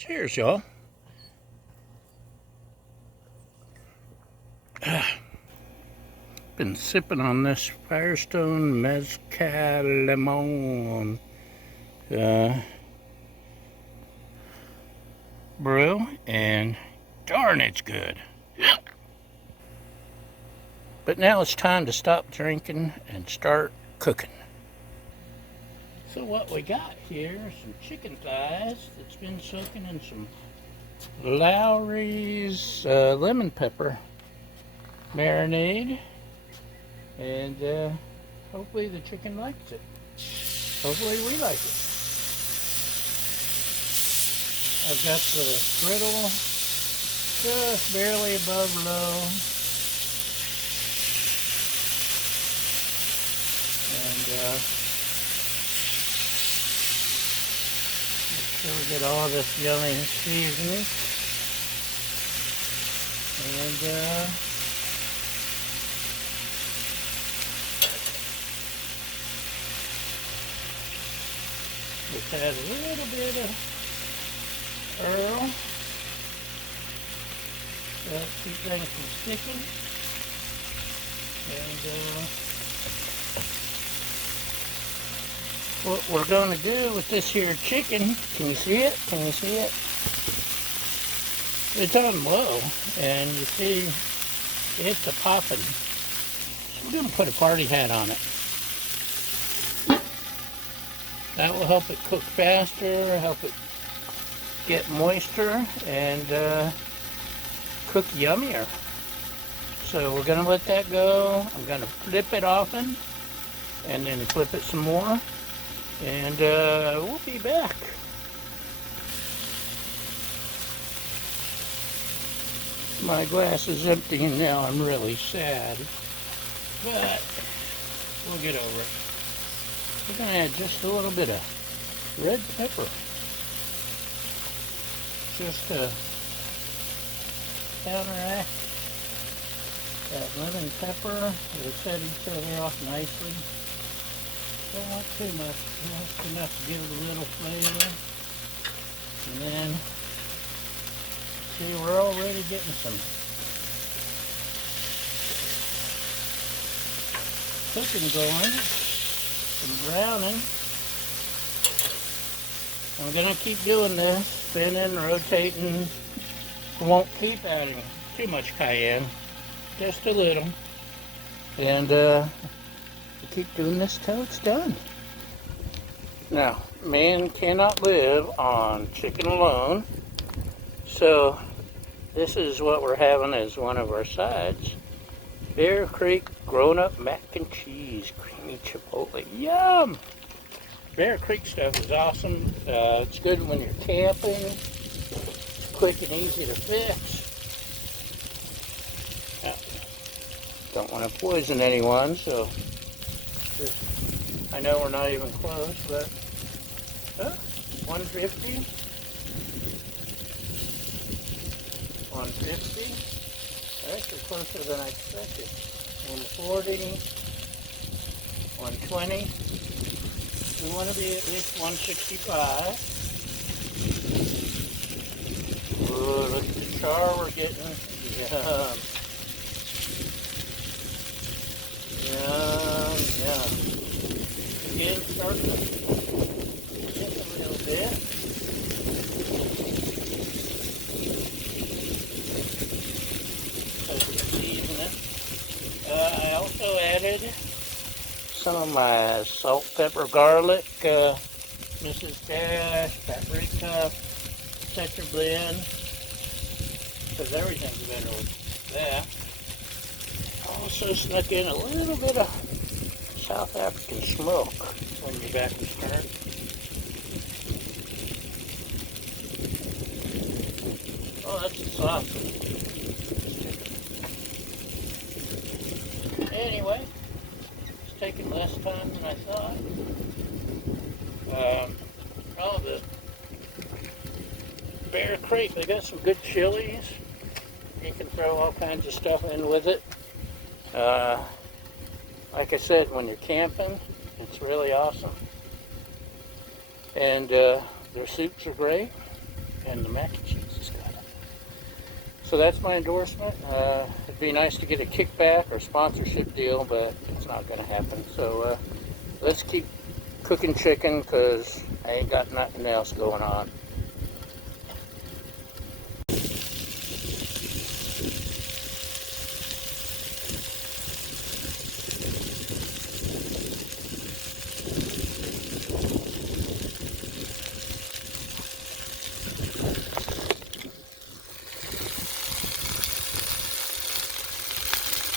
Cheers, y'all. Been sipping on this Firestone Mezcal Limon brew, and darn, it's good. But now it's time to stop drinking and start cooking. So what we got here is some chicken thighs that's been soaking in some Lowry's lemon pepper marinade, and hopefully the chicken likes it. Hopefully we like it. I've got the griddle just barely above low, and make sure we get all this yummy seasoning. And just add a little bit of Earl. Keep things from sticking. And what we're going to do with this here chicken, can you see it? Can you see it? It's on low, and you see it's a popping. So we're going to put a party hat on it. That will help it cook faster, help it get moisture, and cook yummier. So we're going to let that go. I'm going to flip it often, and then flip it some more, and we'll be back. My glass is empty and now I'm really sad, but we'll get over it. We're going to add just a little bit of red pepper, just to counteract that lemon pepper. It'll set each other off nicely. Don't want too much, just enough to give it a little flavor. And then, see, we're already getting some cooking going. Browning. I'm going to keep doing this, spinning, rotating. I won't keep adding too much cayenne, just a little. And keep doing this till it's done. Now, man cannot live on chicken alone, so this is what we're having as one of our sides. Bear Creek grown-up mac and cheese, creamy chipotle. Yum! Bear Creek stuff is awesome. It's good when you're camping. It's quick and easy to fix. Now, don't want to poison anyone, so I know we're not even close, but 150. 150. Actually closer than I expected. 140, 120. We want to be at least 165. Ooh, look at the char we're getting. Yum. Yum, yum. Again, start to just a little bit. I also added some of my salt, pepper, garlic, Mrs. Dash, paprika, Tetra blend, because everything's better with that. Also snuck in a little bit of South African smoke on your back and start. Oh, that's soft. Anyway, it's taking less time than I thought. The Bear Creek, they got some good chilies. You can throw all kinds of stuff in with it. Like I said, when you're camping, it's really awesome. And their soups are great. And the mac and cheese is good. So that's my endorsement. It'd be nice to get a kickback or sponsorship deal, but it's not going to happen. So let's keep cooking chicken because I ain't got nothing else going on.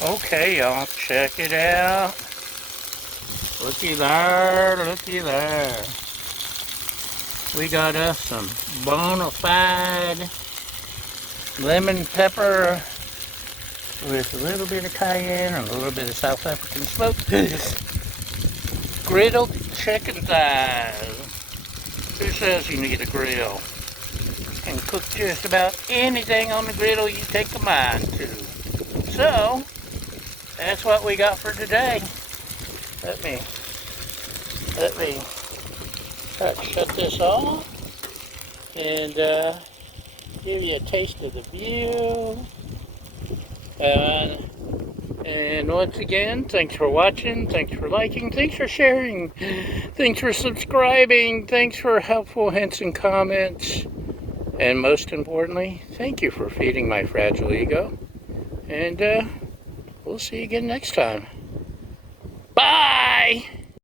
Okay, y'all, check it out. Looky there, looky there. We got us some bona fide lemon pepper with a little bit of cayenne and a little bit of South African smoked griddled chicken thighs. Who says you need a grill? You can cook just about anything on the griddle you take a mind to. So, that's what we got for today. Let me shut this off and give you a taste of the view. And once again, thanks for watching, thanks for liking, thanks for sharing, thanks for subscribing, thanks for helpful hints and comments, and most importantly, thank you for feeding my fragile ego. And we'll see you again next time. Bye!